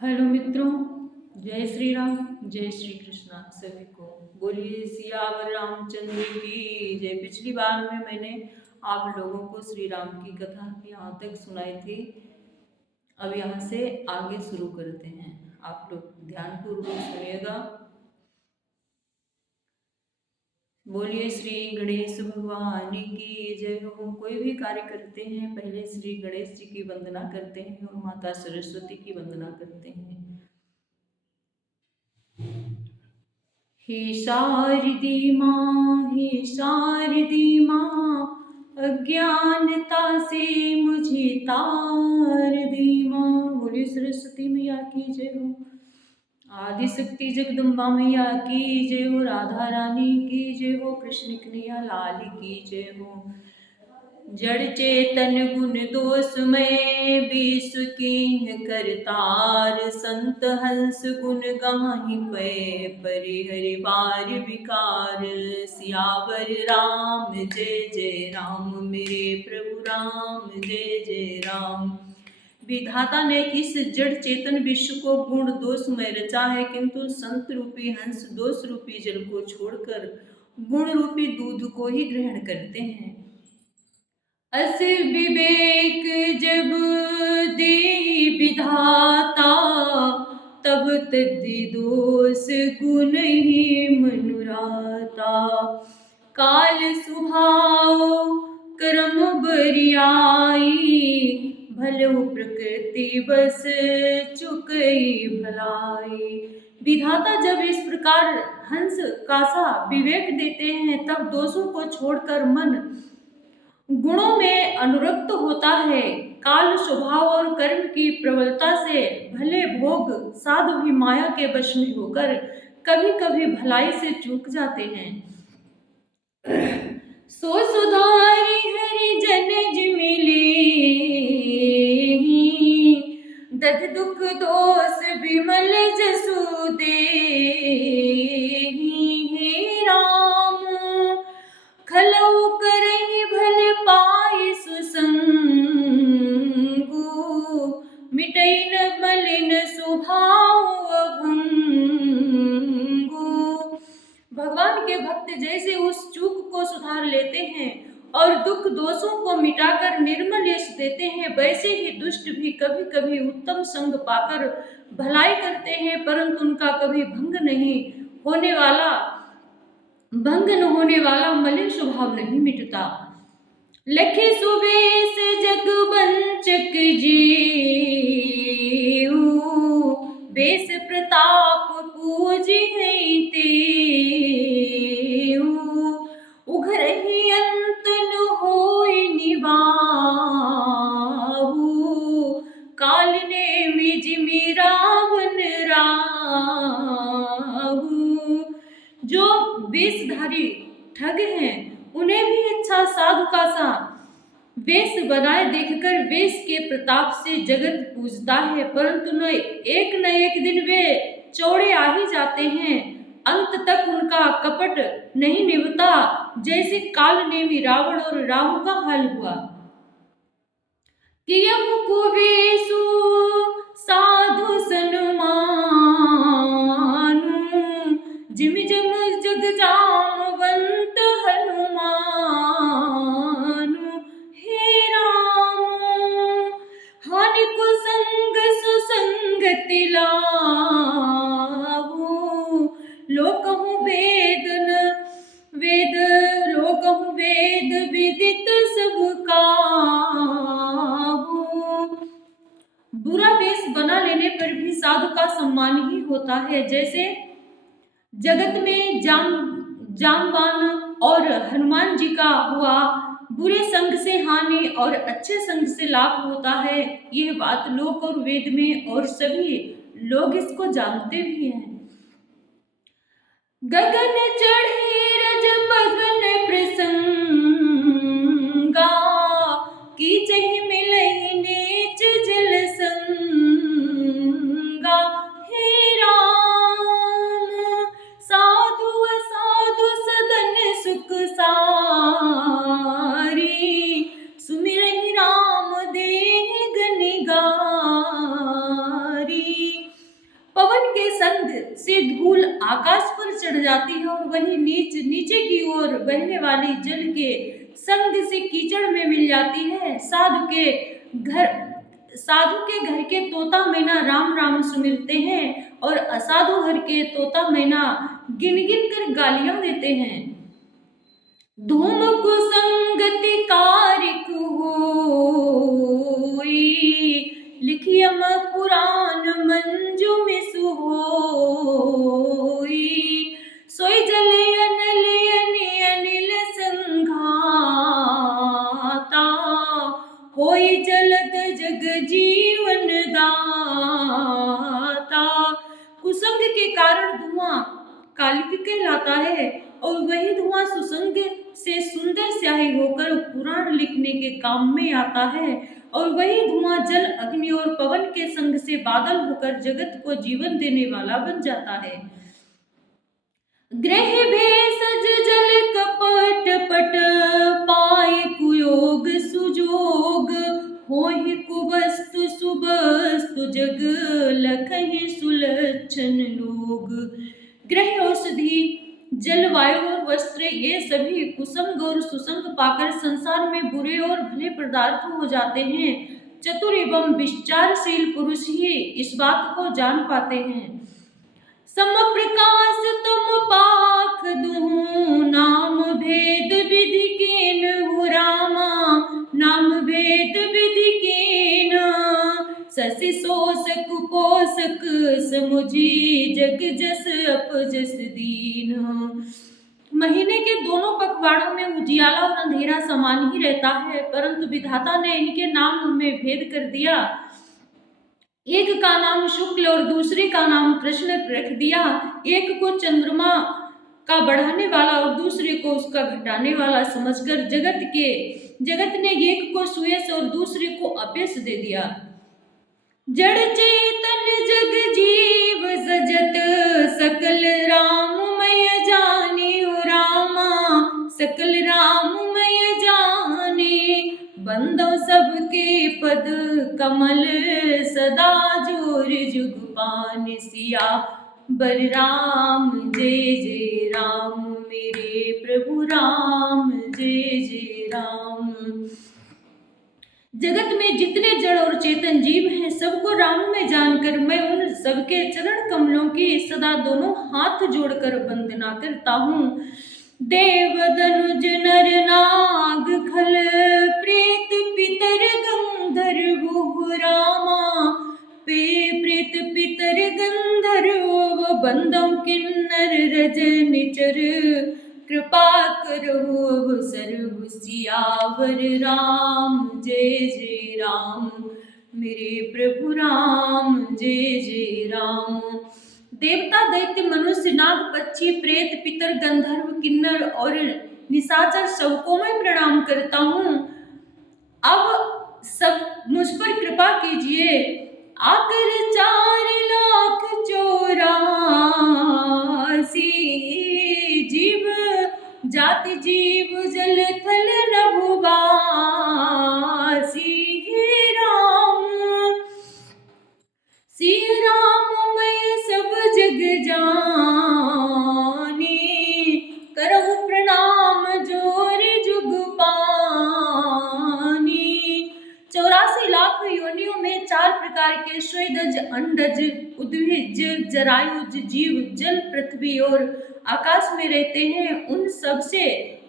Hello मित्रों, जय श्री राम, जय श्री कृष्णा सभी को। बोलिए सियावर रामचंद्र की जय। पिछली बार में मैंने आप लोगों को श्री राम की कथा यहाँ तक सुनाई थी। अब यहाँ से आगे शुरू करते हैं। आप लोग ध्यानपूर्वक सुनिएगा। बोलिए श्री गणेश भगवान की जय हो। कोई भी कार्य करते हैं पहले श्री गणेश जी की वंदना करते हैं और माता सरस्वती की वंदना करते हैं। हे शारदी माँ, हे शारदी माँ, अज्ञानता से मुझे तार दी माँ। बोलिए सरस्वती मैया की जय हो। आदि शक्ति जगदम्बा मैया की जय हो। राधा रानी की जय हो। कृष्ण कन्हैया लाल की जय हो। जड़ चेतन गुण दोषमय विष किन्ह करतार, संत हंस गुण गाहि पै परिहरि बार विकार। सियावर राम जय जय राम, मेरे प्रभु राम जय जय राम। विधाता ने इस जड़ चेतन विश्व को गुण दोषमय रचा है, किंतु संत रूपी हंस दोष रूपी जल को छोड़कर गुण रूपी दूध को ही ग्रहण करते हैं। अस विवेक जब दे विधाता, तब तद्धि दोष गुण ही मनुराता। काल स्वभाव कर्म बरियाई, भलो प्रकृति बस चुकई भलाई। विधाता जब इस प्रकार हंस का सा विवेक देते हैं, तब दोषों को छोड़कर मन गुणों में अनुरक्त होता है। काल स्वभाव और कर्म की प्रबलता से भले भोग साधु भी माया के वश में होकर कभी कभी भलाई से चूक जाते हैं। सो सुधारी हरि जन जिमिले, दध दुख दोष विमल जसु दे। हे राम खलऊ करहि भल पाई सुसंगु, मिटै न मलिन स्वभाव अभंगु। भगवान के भक्त जैसे उस चूक को सुधार लेते हैं और दुख दोषों को मिटाकर निर्मल यश देते हैं, वैसे ही दुष्ट भी कभी कभी उत्तम संग पाकर भलाई करते हैं, परंतु उनका कभी भंग न होने वाला मलिन स्वभाव नहीं मिटता। लखे सुबेश जग बंचक जीऊ, बेस प्रताप पूजी तेऊ। उघरहि अंत न होय निबाहु, काल ने विजिमि रावण राहु। जो वेशधारी ठग हैं, उन्हें भी अच्छा साधु का सा वेश बनाए देखकर वेश के प्रताप से जगत पूजता है, परंतु न एक दिन वे चौड़े आ ही जाते हैं। अंत तक उनका कपट नहीं निभता, जैसे काल नेमी रावण और राहु का हाल हुआ। कियहु कुबेसु साधु सन्मानु, जिम जम जग जामवंत हनुमानु। हे राम हानि कुसंग सुसंगति लाहु, लोकहु वेद विदित सब काहू। बुरा वेश बना लेने पर भी साधु का सम्मान ही होता है। जैसे जगत में जामवान और हनुमान जी का हुआ, बुरे संग से हानि और अच्छे संग से लाभ होता है। यह बात लोक और वेद में और सभी लोग इसको जानते भी हैं। गगन चढ़े रज पवन प्रसंगा, कीचहि मिलहि नीच जल संगा। हे राम साधु असाधु सदन सुख सारी, सुमिरहि राम देहि गनिगारी। आकाश पर चढ़ जाती है और वही नीचे की ओर बहने वाली जल के संग से कीचड़ में मिल जाती है। साधु के घर के तोता मैना राम राम सुमिरते हैं और असाधु घर के तोता मैना गिन गिन कर गालियां देते हैं। धूम कुसंगति कारिक होई, लिखियम पुराण मंजू में सुहोई। सोई जले अनल अनिल संघाता, होई जलत जग जीवन दाता। कुसंग के कारण धुआं कालिक कहलाता है और वही धुआं सुसंग से सुंदर स्याही होकर पुराण लिखने के काम में आता है और वही धुआं जल अग्नि और पवन के संग से बादल होकर जगत को जीवन देने वाला बन जाता है। ग्रह भेषज जल कपट पट, पाए कुयोग सुजोग। होहि कुवस्तु सुबस्तु जग, लखहि सुलक्षण लोग। ग्रह, औषधि, जल, वायु और वस्त्र ये सभी कुसंग और सुसंग पाकर संसार में बुरे और भले पदार्थ हो जाते हैं। चतुर एवं विचारशील पुरुष ही इस बात को जान पाते हैं। सम प्रकाश तुम पाख दुहु, नाम भेद विधि कीन हो रामा। नाम भेद विधि कीन, शशि शोषक पोषक समुझी। जग जस अपजस दीन। महीने के दोनों पखवाड़ों में उजियाला और अंधेरा समान ही रहता है, परंतु विधाता ने इनके नाम में भेद कर दिया। एक का नाम शुक्ल और दूसरे का नाम कृष्ण रख दिया। एक को चंद्रमा का बढ़ाने वाला और दूसरे को उसका घटाने वाला समझकर जगत ने एक को सुयश और दूसरे को अपयश दे दिया। जड़ चेतन जग जीव सजत, सकल राममय जाने हो रामा। सकल राममय जाने, बंदो सबके पद कमल। सदा जोर जुग पान सिया, बर राम जय जय राम। मेरे प्रभु राम जय जय राम। जगत में जितने जड़ और चेतन जीव हैं, सबको राम में जानकर मैं उन सबके चरण कमलों की सदा दोनों हाथ जोड़कर वंदना करता हूँ। देव दनुज नर नाग खल, प्रेत पितर गंधर्व रामा। प्रेत पितर गंधर्व, बंदों किन्नर रजनिचर। कृपा करो सर्व सियावर राम जय जय राम। मेरे प्रभु राम जय जय राम। देवता, दैत्य, मनुष्य, नाग, पक्षी, प्रेत, पितर, गंधर्व, किन्नर और निशाचर सबको मैं प्रणाम करता हूँ। अब सब मुझ पर कृपा कीजिए। आकर 4,84,000 जीव जाति जीव जल थल नभुवासी। हे राम सिय राममय सब जग जानी। करहु प्रणाम जोर जुग पानी। 84 लाख योनियों में 4 प्रकार के स्वेदज, अंडज, उद्भिज, जरायुज जीव जल, पृथ्वी और आकाश में रहते हैं। उन सब से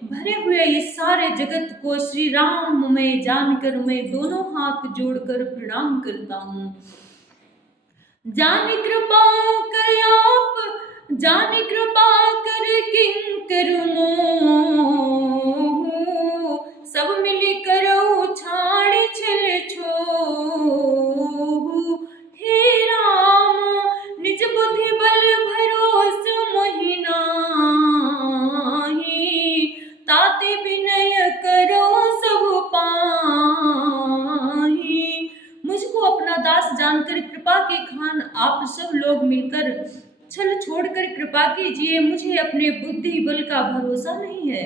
भरे हुए इस सारे जगत को श्री राम में जानकर मैं दोनों हाथ जोड़कर प्रणाम करता हूँ। जानि कृपा कर किंकर मोह। सब मिली करो छाड़ छल छोहु। हे राम निज बुद्धि बल भरोस मोहि नाहि। ताते विनय करो सब पाहि। मुझको अपना दास जानकर कृपा के खान आप सब लोग मिलकर छल छोड़कर कृपा कीजिए। मुझे अपने बुद्धि बल का भरोसा नहीं है,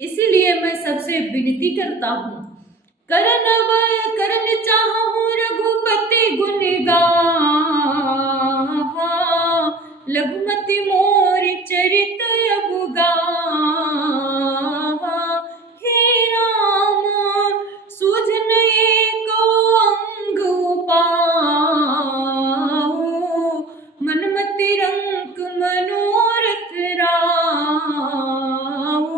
इसीलिए मैं सबसे विनती करता हूँ। करन चाहूँ रघुपति गुण गाहा। लघुमति मोर चरित अब गावा। हे राम सूझन एको अंग पाओ, मनमति रंक मनोरथ राओ।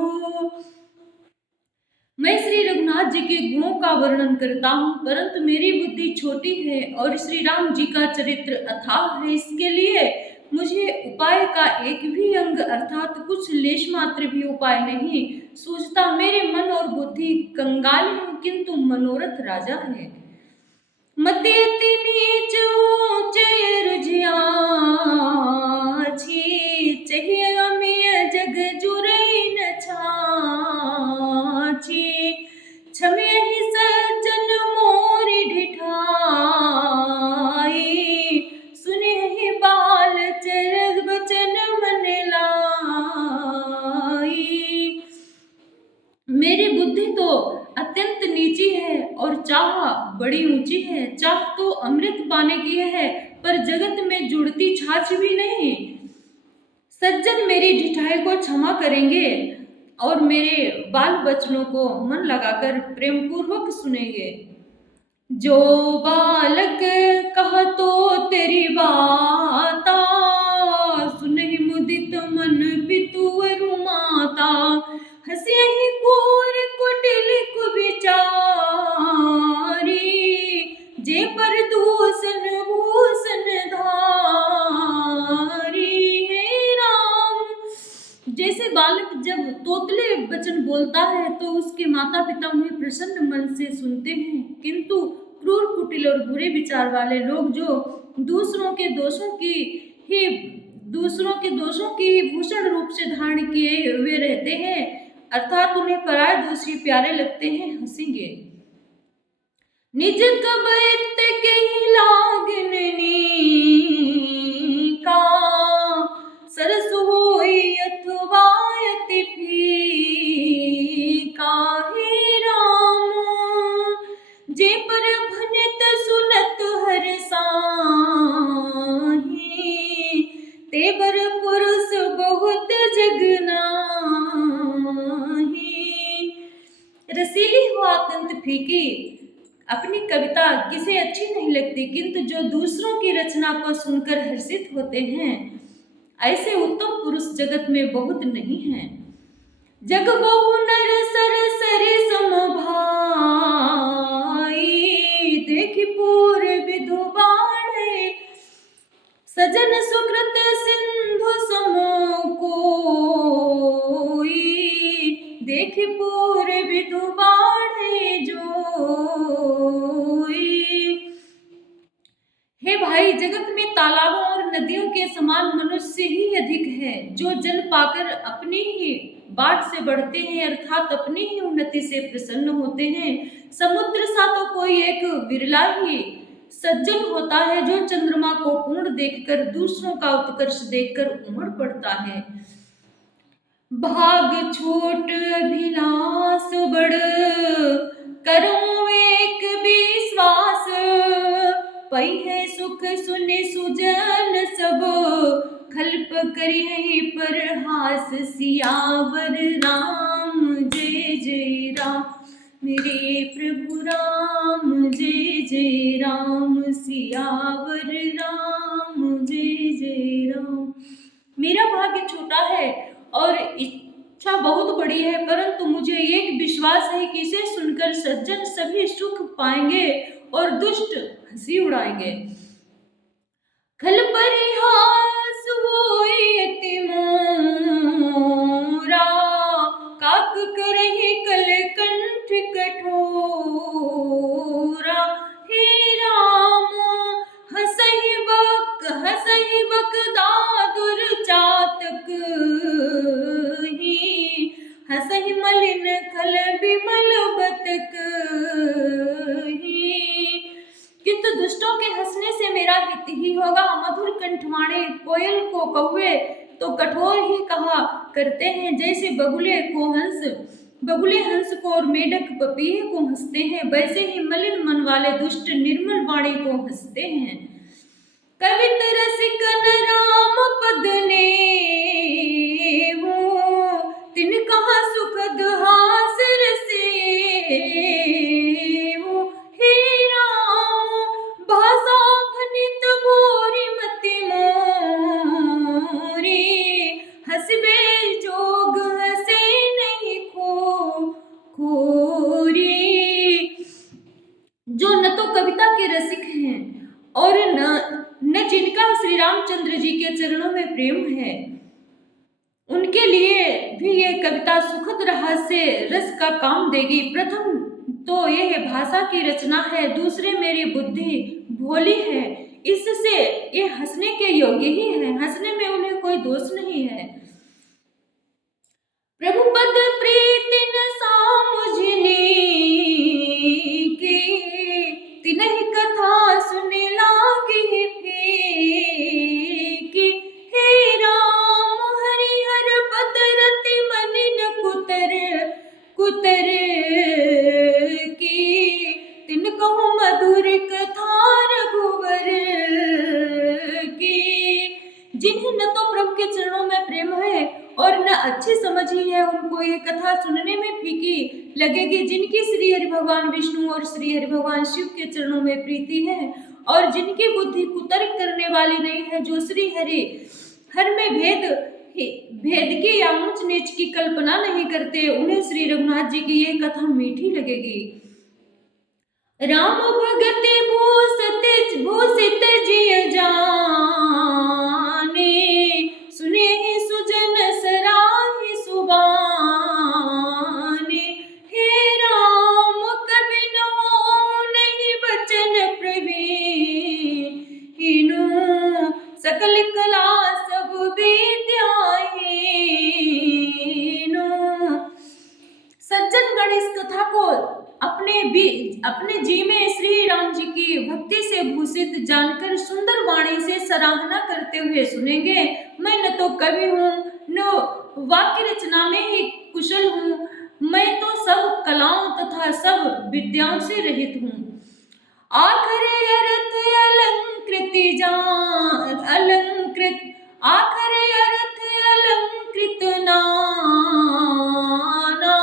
मैं श्री रघुनाथ जी के गुणों का वर्णन करता हूँ, परंतु मेरी बुद्धि छोटी है और श्री राम जी का चरित्र अथाह है। इसके लिए मुझे उपाय का एक भी अंग अर्थात कुछ लेश मात्र भी उपाय नहीं सूझता। मेरे मन और बुद्धि कंगाल है, किंतु मनोरथ राजा है। मति अति नीच ऊंचे रुझियाछि, चाहिए अमिय जग जुरई न छाछि। क्षमयहि सज्जन मोरि ढिठाई, सुनहि बाल चरग बचन मन लाई। मेरी बुद्धि तो अत्यंत नीची है और चाह बड़ी ऊंची है। चाह तो अमृत पाने की है, पर जगत में जुड़ती छाछ भी नहीं। सज्जन मेरी ढिठाई को क्षमा करेंगे और मेरे बाल बचनों को मन लगाकर प्रेम पूर्वक सुनेंगे। जो बालक कह तो तेरी बाता, सुनहि मुदित मन पितुअरु माता। हंसियहि कूर कुटिल कुविचारी, जे पर दूषण भूषण धारी। हे राम जैसे बालक जब तोतले वचन बोलता है तो उसके माता पिता उन्हें प्रसन्न मन से सुनते हैं, किंतु क्रूर कुटिल और बुरे विचार वाले लोग जो दूसरों के दोषों की भूषण रूप से धारण किए हुए रहते हैं, अर्थात उन्हें पराय दोषी प्यारे लगते हैं, हंसेंगे। निज कबैत कहि लागन नीका, सरस होई अथवा अति फीका। हे राम जे पर भनित सुनत हरसाहि, ते बर पुरुष बहुत जग नाही। रसीली हो अत्यंत फीकी, अपनी कविता किसे अच्छी नहीं लगती, किंतु जो दूसरों की रचना को सुनकर हर्षित होते हैं, ऐसे उत्तम पुरुष जगत में बहुत नहीं हैं। जग बहु नर सर सरि सम भाई, देखि पूर विधु बाढ़े। सजन सुकृत सिंधु सम कोई, देखि पूर विधु बाढ़े जोई। हे भाई जगत में तालाबों और नदियों के समान मनुष्य ही अधिक है, जो जल पाकर अपनी ही बाट से बढ़ते हैं, अर्थात अपनी ही उन्नति से प्रसन्न होते हैं। समुद्र सा तो कोई एक विरला ही सज्जन होता है, जो चंद्रमा को पूर्ण देखकर दूसरों का उत्कर्ष देखकर उमड़ पड़ता है। भाग छोट अभिलाष बड़, करूं एक विश्वास। पई है सुख सुने सुजन सब, खल्प करिहि पर हास। सियावर राम जय जय राम, मेरे प्रभु राम जय जय राम। सियावर राम जय जय राम। मेरा भाग्य छोटा है और इच्छा बहुत बड़ी है, परंतु मुझे एक विश्वास है कि इसे सुनकर सज्जन सभी सुख पाएंगे और दुष्ट हंसी उड़ाएंगे। खल परिहास होई अति मोरा, काक करहि कल कंठ कठोरा। हे राम हंसहि बक दादुर चातक ही, हंसहि मलिन खल बिमल बतक ही। किंतु दुष्टों के हंसने से मेरा हित ही होगा। मधुर कंठवाणे कोयल को कौवे तो कठोर ही कहा करते हैं, जैसे बगुले हंस को और मेढक पपीहे को हंसते हैं, वैसे ही मलिन मन वाले दुष्ट निर्मल वाणी को हंसते हैं। कवित रसिक न राम पद ने प्रेम है, उनके लिए भी ये कविता सुखद रहस्य रस का काम देगी। प्रथम तो यह भाषा की रचना है, दूसरे मेरी बुद्धि भोली है, इससे ये हंसने के योग्य ही है, हंसने में उन्हें कोई दोष नहीं है। प्रभु पद प्रीति न सामुझनी की, तिन्हि कथा सुने लागी फीकी। हे राम हरिहर पद रति मनिन कुतर कुतर की, तिनकहु मधुर कथा रघुवर की। जिन्हें न तो प्रभु के चरणों में प्रेम है और न अच्छी समझ ही है, उनको ये कथा सुनने में फीकी लगेगी। जिनकी श्री हरि भगवान विष्णु और श्री हरि भगवान शिव के चरणों में प्रीति है और जिनकी बुद्धि कुतर्क करने वाली नहीं है, जो श्री हरि हर में भेद की या ऊंच नीच की कल्पना नहीं करते, उन्हें श्री रघुनाथ जी की ये कथा मीठी लगेगी। राम भगति भूषित जिय जाने, सुने सुजन सराहि सुबाने। हे राम कभी न हो नहीं बचन प्रवीणु, सकल कला सब विद्याहीनु। सज्जनगण इस कथा को अपने जी में श्री राम जी की भक्ति से भूषित जानकर सुंदर वाणी से सराहना करते हुए सुनेंगे। मैं न तो कवि हूँ, न वाक्य रचना में ही कुशल हूँ, मैं तो सब कलाओं तथा सब विद्याओं से रहित हूँ। आखर अर्थ अलंकृत नाना,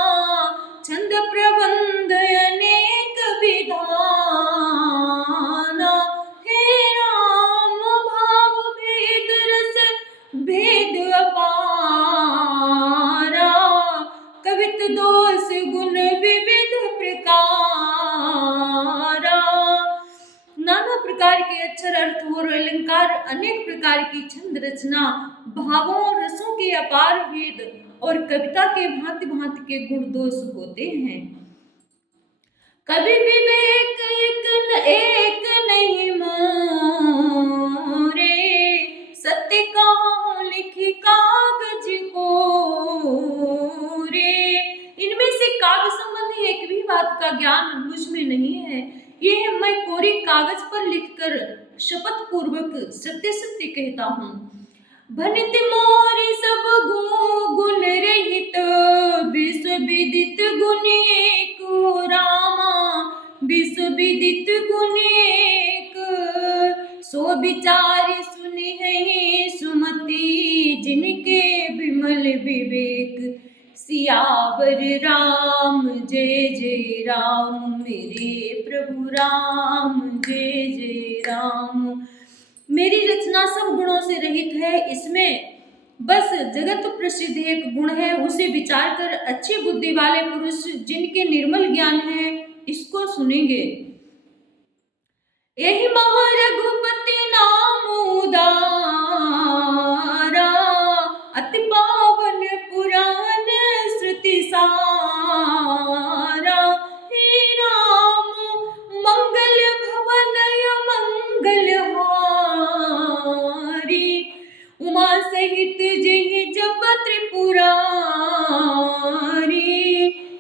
छंद प्रबंध अनेक विधाना। हे राम भाव भेद रस भेद अपारा, कवित दोष गुण विविध प्रकारा। नाना प्रकार के अक्षर, अर्थ और अलंकार, अनेक प्रकार की छंद रचना, भावों और रसों के अपार भेद और कविता के भांति भांति के गुण दोष होते हैं। कवि विवेक एक नहीं मोरे, सत्य कहाँ लिखी कागज को रे। इनमें से कागज संबंधी एक भी बात का ज्ञान मुझ में नहीं है, ये मैं कोरी कागज पर लिखकर शपथ पूर्वक सत्य सत्य कहता हूँ। भनित मोरी सब गुण रहित, विश्व विदित गुण एक रामा, विश्व विदित गुण एक। सो विचार सुनि है सुमति, जिनके विमल विवेक। सियावर राम जय जय राम, मेरे प्रभु राम जय जय राम। मेरी रचना सब गुणों से रहित है, इसमें बस जगत प्रसिद्ध एक गुण है, उसे विचार कर अच्छी बुद्धि वाले पुरुष जिनके निर्मल ज्ञान है इसको सुनेंगे। यही महारघुपति नाम उदारा, अति पावन पुराण श्रुति सारा। हे राम मंगल भवन मंगल हारी, उमा सहित जय जप त्रिपुरारी।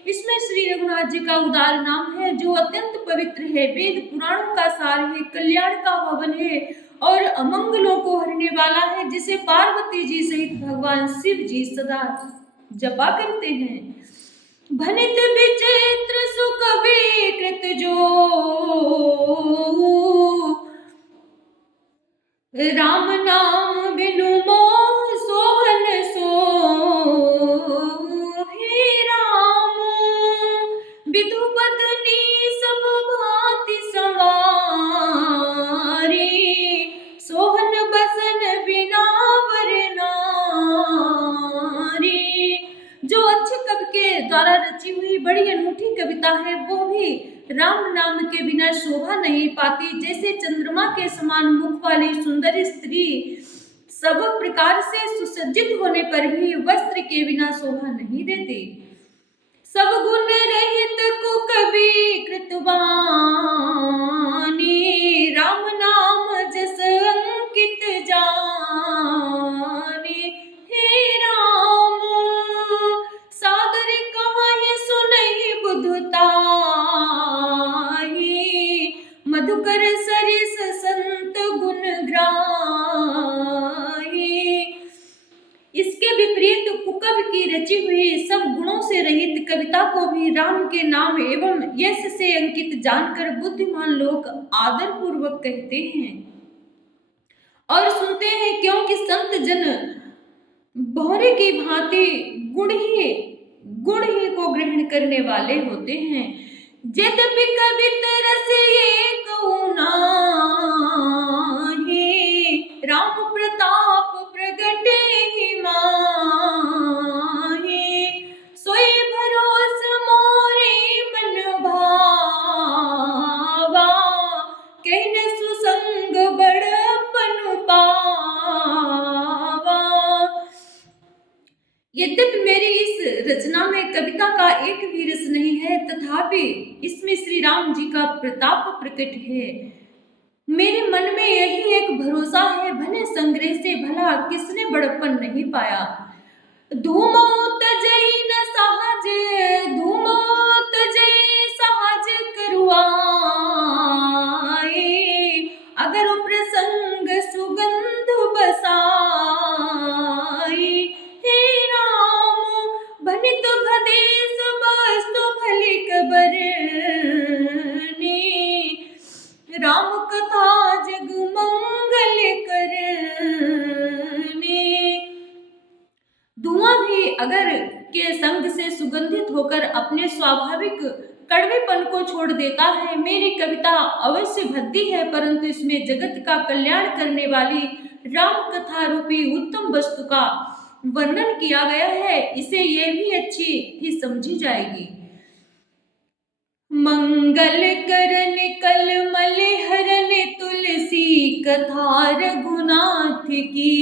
इसमें श्री रघुनाथ जी का उदार नाम है जो अत्यंत पवित्र है, वेद पुराणों का सार है, कल्याण का भवन है और अमंगलों को हरने वाला है, जिसे पार्वती जी सहित भगवान शिव जी सदा जपा करते हैं। भनित विचित्र सुख विकृत जो, राम नाम बिनु मोह सोहन सो। हे राम विधु पत्नी सब भांति संवारी, सोहन बसन बिना वर नारी। जो अच्छे कवि के द्वारा रची हुई बड़ी अनूठी कविता है, वो भी राम नाम के बिना शोभा नहीं पाती। जैसे चंद्रमा के समान मुख वाली सुंदर स्त्री सब प्रकार से सुसज्जित होने पर भी वस्त्र के बिना शोभा नहीं देते। सब गुण रहित को कभी कृतवानी, राम नाम जस अंकित जाने। हे राम सादर कहाहि सुनहि बुधताहि, मधुकर सरिस संत गुण ग्राही। इसके विपरीत कुकव की रची हुई सब गुणों से रहित कविता को भी राम के नाम एवं यश से अंकित जानकर बुद्धिमान लोग आदर पूर्वक कहते हैं और सुनते हैं, क्योंकि संत जन भौरे की भांति गुण ही को ग्रहण करने वाले होते हैं। यद्यपि कवित रस एक नाहि, राम प्रताप प्रगटे ही माहि। सोई भरोस मोरे मन भावा, कहने सुसंग बड़पन पावा। यद्यपि मेरी इस रचना में कविता का एक भी रस नहीं है, तथापि इसमें श्री राम जी का प्रताप प्रकट है। मेरे मन में यही एक भरोसा है, भले संग्रह से भला किसने बड़प्पन नहीं पाया। धूमो तजई न सहज, धूमो तजई सहज करुआए, अगर प्रसंग सुगंध बसाई। हे राम भनित भदेश वस्तु भली कबरनी, राम कथा जग मंगल करनी। धुआं भी अगर के संग से सुगंधित होकर अपने स्वाभाविक कड़वेपन को छोड़ देता है। मेरी कविता अवश्य भद्दी है, परंतु इसमें जगत का कल्याण करने वाली राम कथा रूपी उत्तम वस्तु का वर्णन किया गया है, इसे ये भी अच्छी ही समझी जाएगी। मंगल करन कलमल हरन तुलसी कथा रघुनाथ की,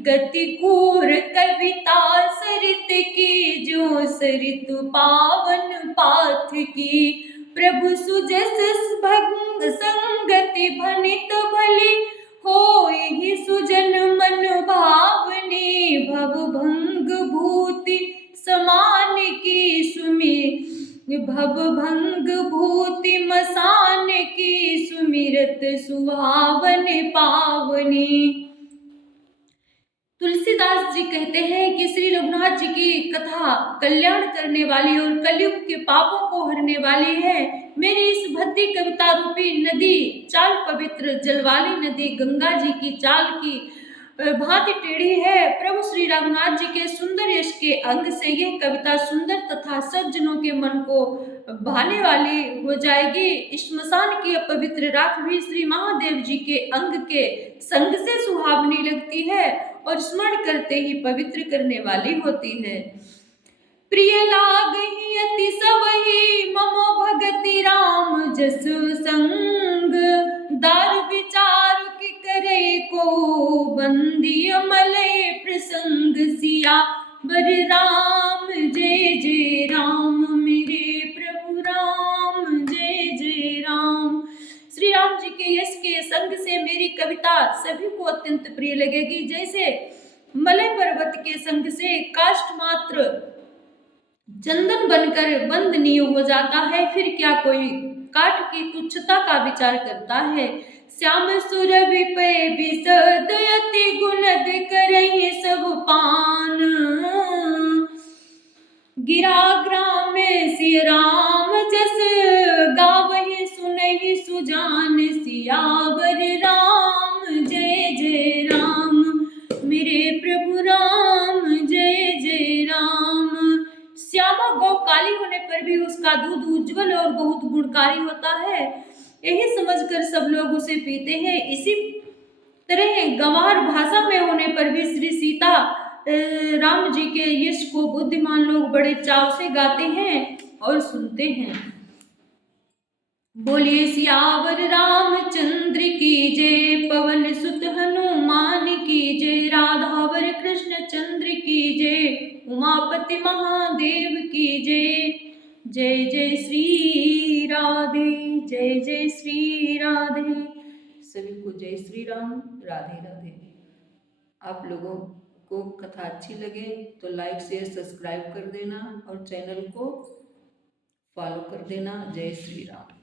गति कूर कविता सरित की, जो सरित पावन पाथ की। प्रभु सुजस भंग संगति भनित भली, होई सुजन मन भावनी। भव भंग भूति समान की सुमि, भव भंग भूति मसान की, सुमिरत सुहावन पावनी। तुलसीदास जी कहते हैं कि श्री रघुनाथ जी की कथा कल्याण करने वाली और कलयुग के पापों को हरने वाली है। मेरी इस भद्दी कविता रूपी नदी चाल पवित्र जलवाली नदी गंगा जी की चाल की भांति टेढ़ी है। प्रभु श्री रघुनाथ जी के सुंदर यश के अंग से यह कविता सुंदर तथा सज्जनों के मन को भाने वाली हो जाएगी। श्मशान की पवित्र राख भी श्री महादेव जी के अंग के संग से सुहावनी लगती है और स्मरण करते ही पवित्र करने वाली होती है। प्रिय लागहि अति सबहि ममो भगति राम जसु संग, दार विचार की करे को बंदी मलय प्रसंग। सिया बर राम जय जय राम, मेरे प्रभु राम जय जय राम। श्री राम जी के यश के संग से मेरी कविता सभी को अत्यंत प्रिय लगेगी। जैसे मलय पर्वत के संग से काष्ठ मात्र चंदन बनकर वंदनीय हो जाता है, फिर क्या कोई काठ की तुच्छता का विचार करता है। श्याम सुरभि पे बिसद अति गुणद करहि सब पान, गिरा ग्राम सिय राम जस गावहि सुनहि सुजान। सियावर राम जय जय राम, मेरे प्रभु राम जय जय राम। श्यामा गौ काली होने पर भी उसका दूध उज्जवल और बहुत गुणकारी होता है, यही समझकर सब लोग उसे पीते हैं। इसी तरह गंवार भाषा में होने पर भी श्री सीता राम जी के यश को बुद्धिमान लोग बड़े चाव से गाते हैं और सुनते हैं। बोलिए सियावर रामचंद्र की जय, पवन सुत हनुमान की जय। सभी को जय श्री राम, राधे राधे। आप लोगों को कथा अच्छी लगे तो लाइक शेयर सब्सक्राइब कर देना और चैनल को फॉलो कर देना। जय श्री राम।